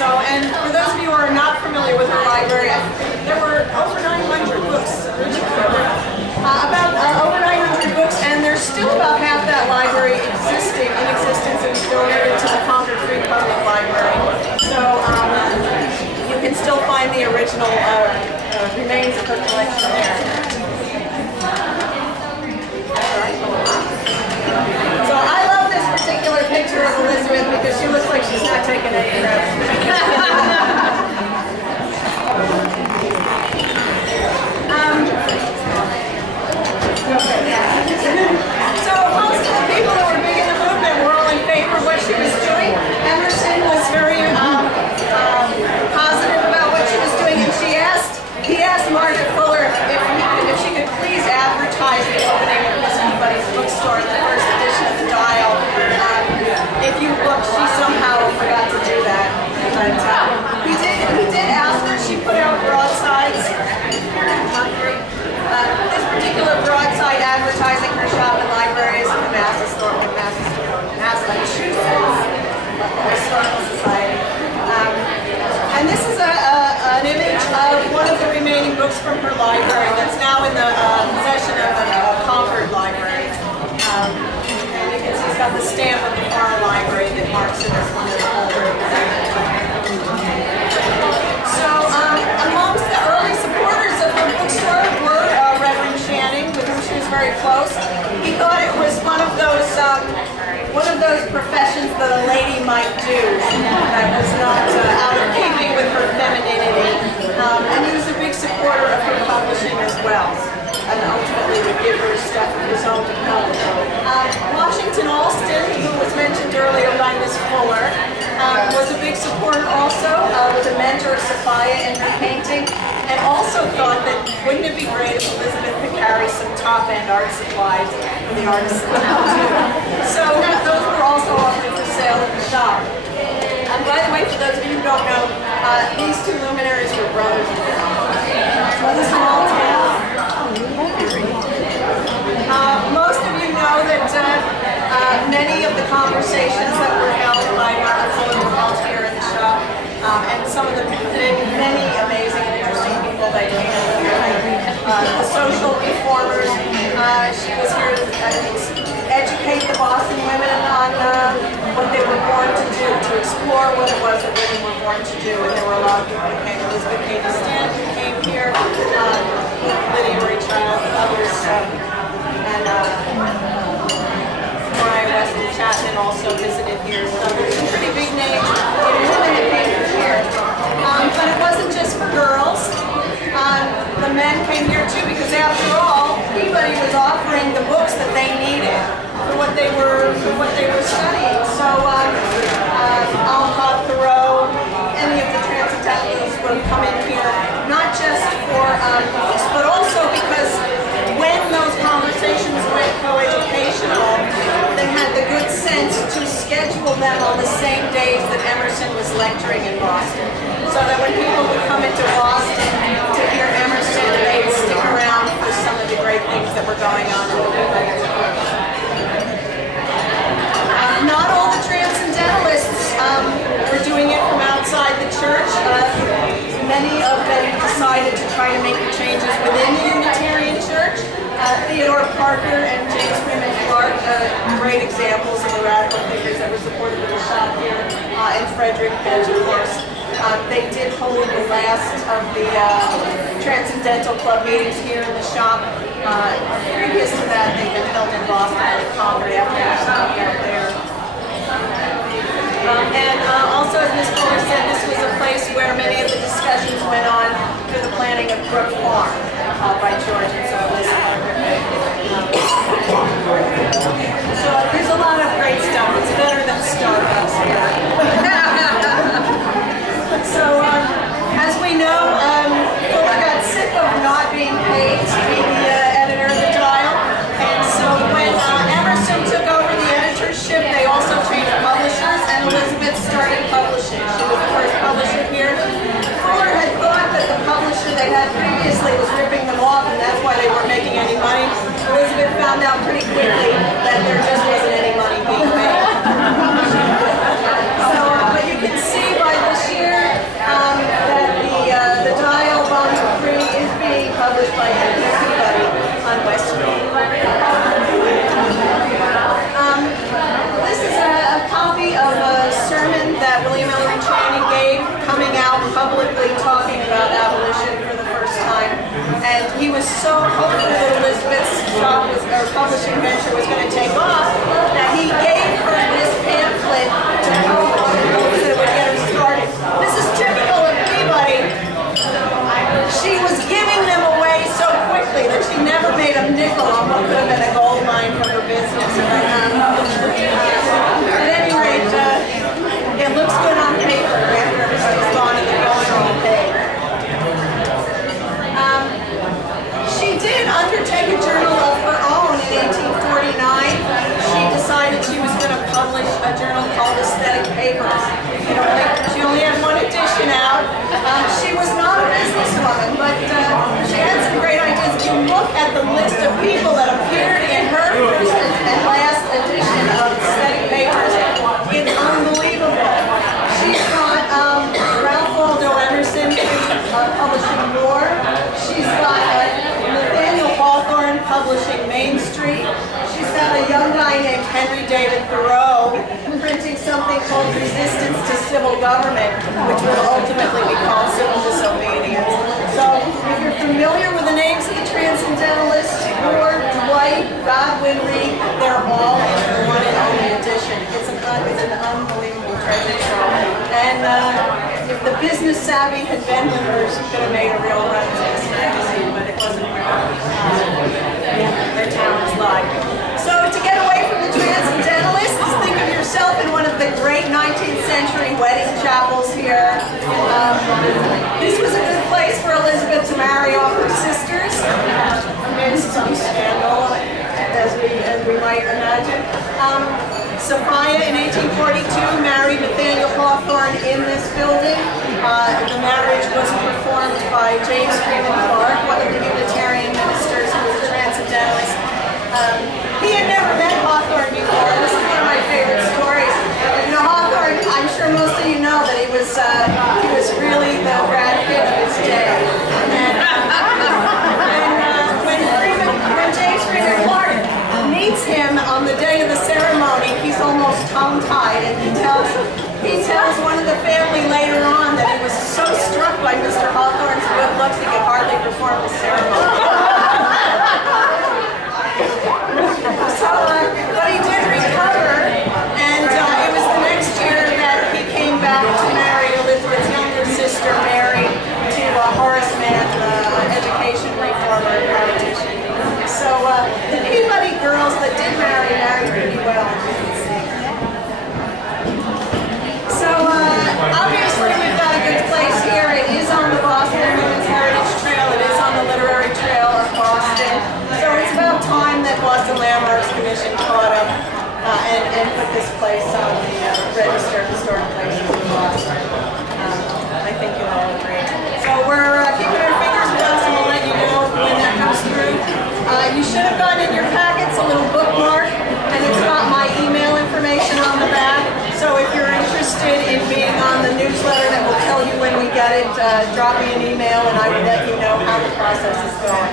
So, and for those of you who are not familiar with her library, there were over 900 books originally. About over 900 books, and there's still about half that library in existence and donated to the Concord Free Public Library. So you can still find the original remains of her collection there. So I love this particular picture of Elizabeth because she looks like she's not taking any risks. So most of the people that were big in the movement were all in favor of what she was doing. Emerson was very positive about what she was doing, and he asked Margaret Fuller if she could please advertise the opening of Miss Peabody's bookstore in the first edition of the Dial. If you look, she somehow forgot to do that. But he did ask her. She put out broadsides. This particular broadside advertising her shop and libraries in the Massachusetts Historical Society. And this is an image of one of the remaining books from her library that's now in the possession of the Concord Library. And you can see it's got the stamp of the Farr Library that marks it as one of the older. So amongst the early supporters of her bookstore were with whom she was very close. He thought it was one of those professions that a lady might do that was not out of keeping with her femininity. And he was a big supporter of her publishing as well, and ultimately would give her stuff of his own to publish. Washington Alston, who was mentioned earlier by Miss Fuller, was a big supporter also, was a mentor of Sophia in her painting, and also thought that wouldn't it be great if Elizabeth could carry some top-end art supplies for the artists in town too. So those were also offered for sale in the shop. By the way, for those of you who don't know, these two luminaries were brothers. So this small town. Most of you know that many of the conversations that were held by Margaret Fuller were held here in the shop, and some of the many amazing and interesting people that came in here. The social reformers, she was here to educate the Boston women on what they were born to do, to explore what it was that women were born to do, and there were a lot of people who came. Elizabeth Peabody came here, Lydia Marie Child, others, and Wesley Chapman also visited here. So there's some pretty big names that came here. But it wasn't just for girls. The men came here too, because after all, Peabody was offering the books that they needed for what they were studying. So Alcott, Thoreau, any of the transcendentalists would come in here, not just for books, but also because when those conversations went coeducational, they had the good sense to schedule them on the same days that Emerson was lecturing in Boston. So that when people would come into Boston to hear Emerson, they would stick around for some of the great things that were going on in the movement. Not all the transcendentalists were doing it from outside the church. Many of them decided to try to make the changes within the Unitarian Church. Theodore Parker and James Freeman Clark, great examples of the radical figures that were supported in the shop here, and Frederick Hedge, of course. They did hold the last of the Transcendental Club meetings here in the shop. Previous to that, they've been held in Boston and Concord after the shop out there. And also, as Ms. Fuller said, this was a place where many of the discussions went on for the planning of Brook Farm by George and so there's a lot of great stuff. It's better than Starbucks here. So, as we know, Fuller got sick of not being paid to be the editor of the Dial, and so when Emerson took over the editorship, they also changed publishers, and Elizabeth started publishing. She was the first publisher here. Fuller had thought that the publisher they had previously was ripping them off, and that's why they weren't making any money. Elizabeth found out pretty quickly that there just wasn't any money being made. So, but you can see by the sheer that William Ellery Channing gave, coming out publicly talking about abolition for the first time. And he was so hopeful that Elizabeth's shop was, or publishing venture was going to take off that he gave her this pamphlet to publish in hopes that it would get her started. This is typical of Peabody. She was giving them away so quickly that she never made a nickel on what could have been a gold mine for her business. At any rate, it looks good on paper after everybody's gone and the bills are all paid. She did undertake a journal of her own in 1849. She decided she was going to publish a journal called Aesthetic Papers. She only had one edition out. She was not a businesswoman, but she had some great ideas. If you look at the list of people that appeared in her first and last edition of Aesthetic Papers, it's unbelievable. She's got Ralph Waldo Emerson publishing War. She's got Nathaniel Hawthorne publishing Main Street. She's got a young guy named Henry David Thoreau printing something called Resistance to Civil Government, which will ultimately be called Civil Disobedience. So if you're familiar with the names of the Transcendentalists, Ward, Dwight, Godwin, Reed, they're all in the one and only edition. It's an unbelievable treasure trove. And if the business savvy had been with her, she could have made a real run to this magazine, but it wasn't her talents lie. So to get away from the Transcendentalists, think of yourself in one of the great 19th century wedding chapels here. This was a good place for Elizabeth to marry off her sisters, amidst some scandal, as we might imagine. Sophia in 1842 married Nathaniel Hawthorne in this building. The marriage was performed by James Freeman Clark, one of the Unitarian ministers who was a Transcendentalist. He had never met Hawthorne before. This is one of my favorite stories. You know, Hawthorne, I'm sure most of you know that he was really the Brad Pitt of his day. And when James Freeman Clark meets him on the day of the ceremony, he's almost tongue-tied, and he tells one of the family later on that he was so struck by Mr. Hawthorne's good looks he could hardly perform the ceremony. But he did recover, and it was the next year that he came back to marry Elizabeth's younger sister, Mary, to Horace Mann, the education reformer and politician. So the Peabody girls that did marry married pretty well. So obviously we've got a good place here. It is on the Boston Women's Heritage Trail. It is on the Literary Trail of Boston. So it's about time that Boston Landmarks Commission caught up and put this place on the Register of Historic Places in Boston. I think you'll all agree. So we're keeping our fingers crossed, and we'll let you know when that comes through. You should have gotten in your packets a little bookmark, and it's got my email information on the back. So if you're interested in being on the newsletter that will tell you when we get it, drop me an email and I will let you know how the process is going.